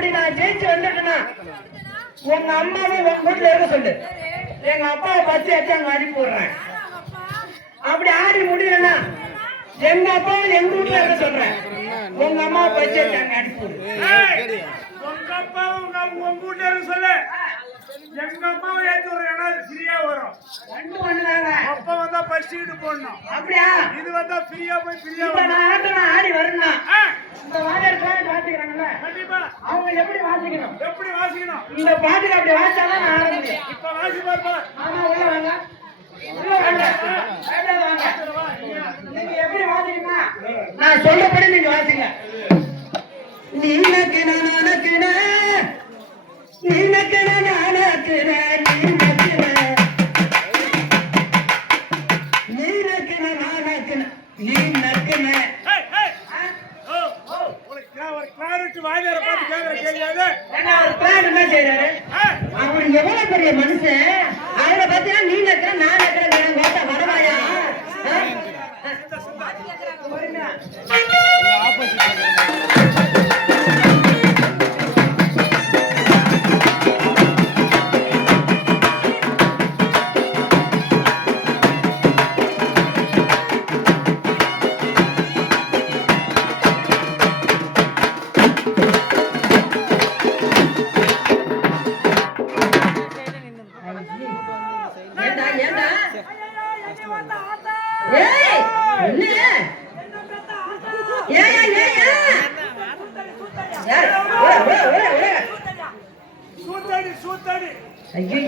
அப்படி நான் ஜெயிச்சு வந்துட்டேன்னா உங்க அம்மாவை உங்க வீட்டுல இருக்க சொல்லு. எங்க அப்பாவை பச்சை வச்சு அங்க அனுப்பி விடுறேன். அப்படி ஆடி முடியலன்னா எங்க அப்பாவை எங்க வீட்டுல இருக்க சொல்றேன். உங்க அம்மாவை பச்சை வச்சு அங்க அனுப்பி விடு. உங்க அப்பா உங்க வீட்டுல இருக்க சொல்லு. எங்க அம்மாவை ஏற்றி ஒரு இடம் ஃப்ரீயா வரும். ரெண்டு ஒண்ணுதாங்க. அப்பா வந்தா பசிட்டு போடணும். அப்படியா? இது வந்தா ஃப்ரீயா போய் ஃப்ரீயா நான் ஆடி வரணும். இந்த வாத்தியார் பாட்டு வாசிக்கிறாங்கல்ல, கண்டிப்பா அவங்க எப்படி வாசிக்கணும்? எப்படி வாசிக்கணும்? இந்த பாட்டுக்கு அப்படி வாசிச்சாதான் நான் ஆரம்பிச்சேன். இப்ப வாசி பாருப்பா. ஆமா, உள்ள வாங்க, உள்ள வாங்க, வாங்க. நீங்க எப்படி வாசிக்கணும்னா நான் சொல்லபடி நீங்க வாசிங்க. நீ நக்கின நானக்கின, நீ நக்கின நானக்கின, நீ நக்கின, நீ நக்கின நானக்கின, நீ நக்கின. ஒரு கிளாரிட்டி வாயில பார்த்து கேட்கற கேள்வியாது. ஒரு பிளான் என்ன செய்யறாரு? அவன் எவ்வளவு பெரிய மனுஷன். அவரை பார்த்தீங்கன்னா நீ நக்கிற நான் நக்கிறேன் கோட்டை வரவாயா? சூத்தாடி சூத்தாடி. ஐயோ